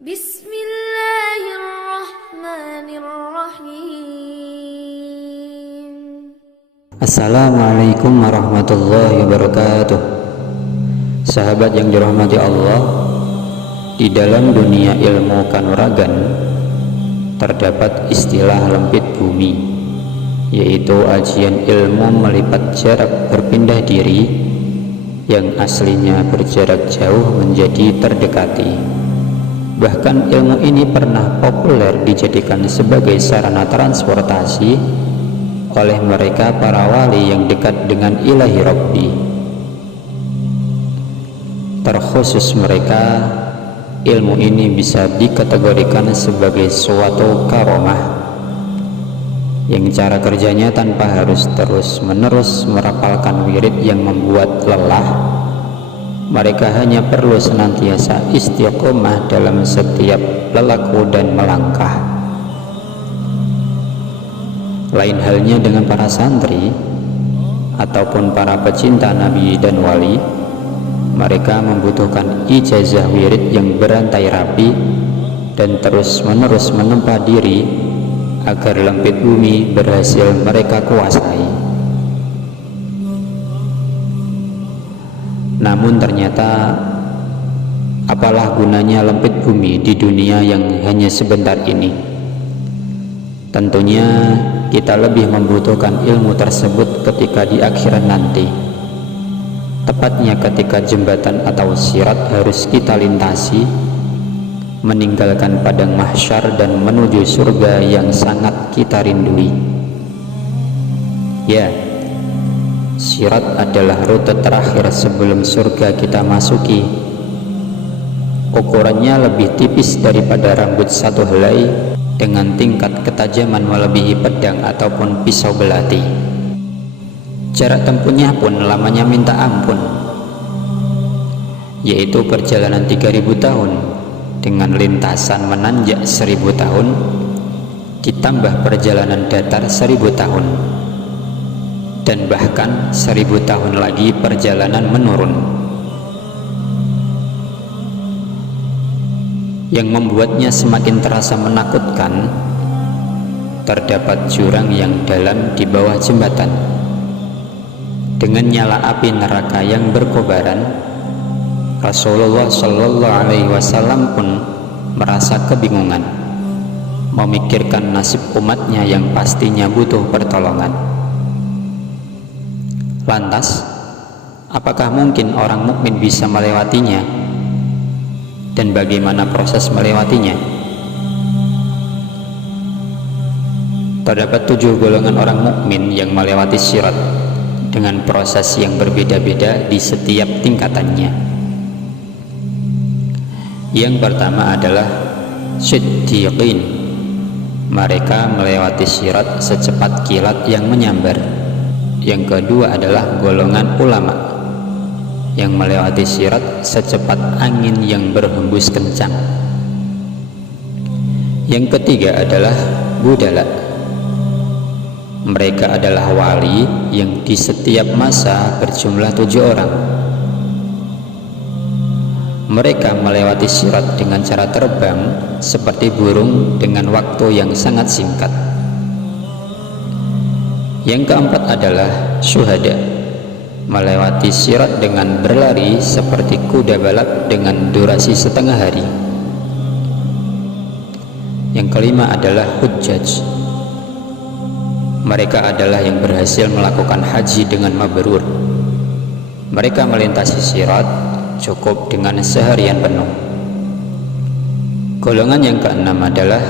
Bismillahirrahmanirrahim. Assalamualaikum warahmatullahi wabarakatuh. Sahabat yang dirahmati Allah, di dalam dunia ilmu kanuragan terdapat istilah lempit bumi, yaitu ajian ilmu melipat jarak berpindah diri yang aslinya berjarak jauh menjadi terdekati. Bahkan ilmu ini pernah populer dijadikan sebagai sarana transportasi oleh mereka para wali yang dekat dengan Ilahi Rabbi. Terkhusus mereka, ilmu ini bisa dikategorikan sebagai suatu karomah yang cara kerjanya tanpa harus terus-menerus merapalkan wirid yang membuat lelah. Mereka hanya perlu senantiasa istiqomah dalam setiap lelaku dan melangkah. Lain halnya dengan para santri ataupun para pecinta nabi dan wali. Mereka membutuhkan ijazah wirid yang berantai rapi dan terus-menerus menempa diri agar lempit bumi berhasil mereka kuasai. Namun ternyata, apalah gunanya lempit bumi di dunia yang hanya sebentar ini? Tentunya kita lebih membutuhkan ilmu tersebut ketika di akhirat nanti, tepatnya ketika jembatan atau sirat harus kita lintasi, meninggalkan padang mahsyar dan menuju surga yang sangat kita rindui. Ya, sirat adalah rute terakhir sebelum surga kita masuki. Ukurannya lebih tipis daripada rambut satu helai, dengan tingkat ketajaman melebihi pedang ataupun pisau belati. Jarak tempuhnya pun lamanya minta ampun, yaitu perjalanan 3000 tahun dengan lintasan menanjak 1000 tahun ditambah perjalanan datar 1000 tahun, dan bahkan 1000 tahun lagi perjalanan menurun. Yang membuatnya semakin terasa menakutkan, terdapat jurang yang dalam di bawah jembatan. Dengan nyala api neraka yang berkobaran, Rasulullah Shallallahu Alaihi Wasallam pun merasa kebingungan, memikirkan nasib umatnya yang pastinya butuh pertolongan. Lantas, apakah mungkin orang mukmin bisa melewatinya? Dan bagaimana proses melewatinya? Terdapat 7 golongan orang mukmin yang melewati sirat dengan proses yang berbeda-beda di setiap tingkatannya. Yang pertama adalah siddiqin. Mereka melewati sirat secepat kilat yang menyambar. Yang kedua adalah golongan ulama yang melewati sirat secepat angin yang berhembus kencang. Yang ketiga adalah budala. Mereka adalah wali yang di setiap masa berjumlah 7 orang. Mereka melewati sirat dengan cara terbang seperti burung dengan waktu yang sangat singkat. Yang keempat adalah syuhada, melewati sirat dengan berlari seperti kuda balap dengan durasi setengah hari. Yang kelima adalah hujjaj. Mereka adalah yang berhasil melakukan haji dengan mabrur. Mereka melintasi sirat cukup dengan seharian penuh. Golongan yang keenam adalah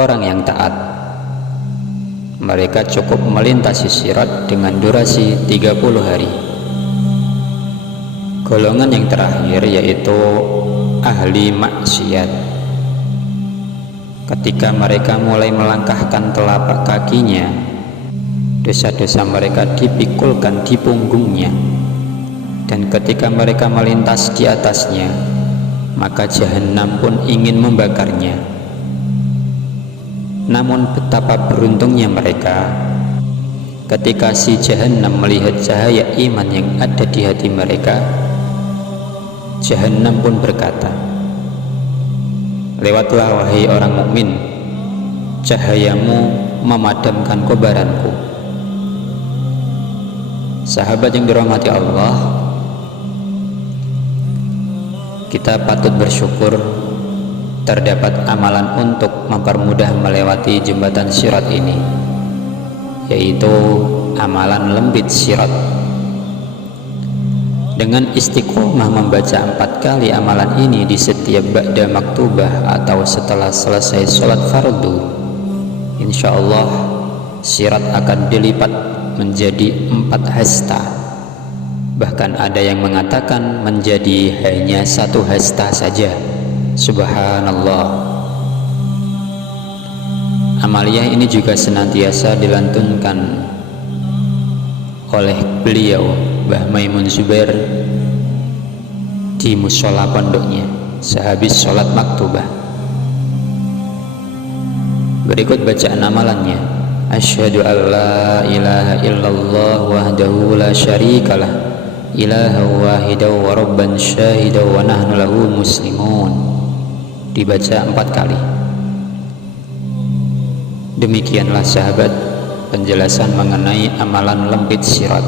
orang yang taat. Mereka cukup melintasi sirat dengan durasi 30 hari. Golongan yang terakhir yaitu ahli maksiat. Ketika mereka mulai melangkahkan telapak kakinya, dosa-dosa mereka dipikulkan di punggungnya, dan ketika mereka melintas di atasnya, maka jahanam pun ingin membakarnya. Namun betapa beruntungnya mereka ketika si jahanam melihat cahaya iman yang ada di hati mereka. Jahanam pun berkata, Lewatlah wahai orang mukmin, cahayamu memadamkan kobaranku. Sahabat yang dirahmati Allah, kita patut bersyukur terdapat amalan untuk mempermudah melewati jembatan sirat ini, yaitu amalan lembit sirat. Dengan istiqomah membaca 4 kali amalan ini di setiap ba'da maktubah atau setelah selesai sholat fardu, insya Allah sirat akan dilipat menjadi 4 hasta. Bahkan ada yang mengatakan menjadi hanya 1 hasta saja. Subhanallah. Amaliyah ini juga senantiasa dilantunkan oleh beliau Mbah Maimun Zubair di musola pondoknya sehabis sholat maktubah. Berikut bacaan amalannya. Asyhadu an la ilaha illallah wahdahu la syarikalah, ilaha wahidaw wa rabban syahidaw wa nahnu lahu muslimun. Dibaca 4 kali. Demikianlah sahabat penjelasan mengenai amalan lembit sirat.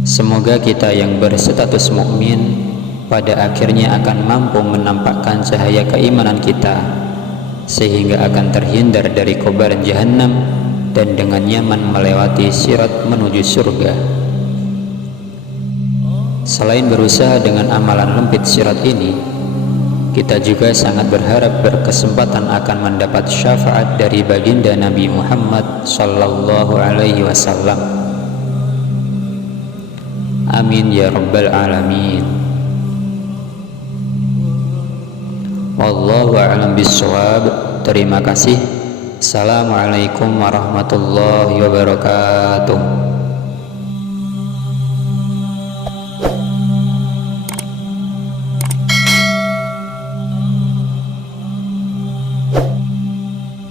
Semoga kita yang berstatus mukmin pada akhirnya akan mampu menampakkan cahaya keimanan kita, sehingga akan terhindar dari kobaran jahanam dan dengan nyaman melewati sirat menuju surga. Selain berusaha dengan amalan lembit sirat ini, kita juga sangat berharap berkesempatan akan mendapat syafaat dari baginda Nabi Muhammad sallallahu alaihi wasallam. Amin ya rabbal alamin. Wallahu a'lam bishawab. Terima kasih. Assalamualaikum warahmatullahi wabarakatuh.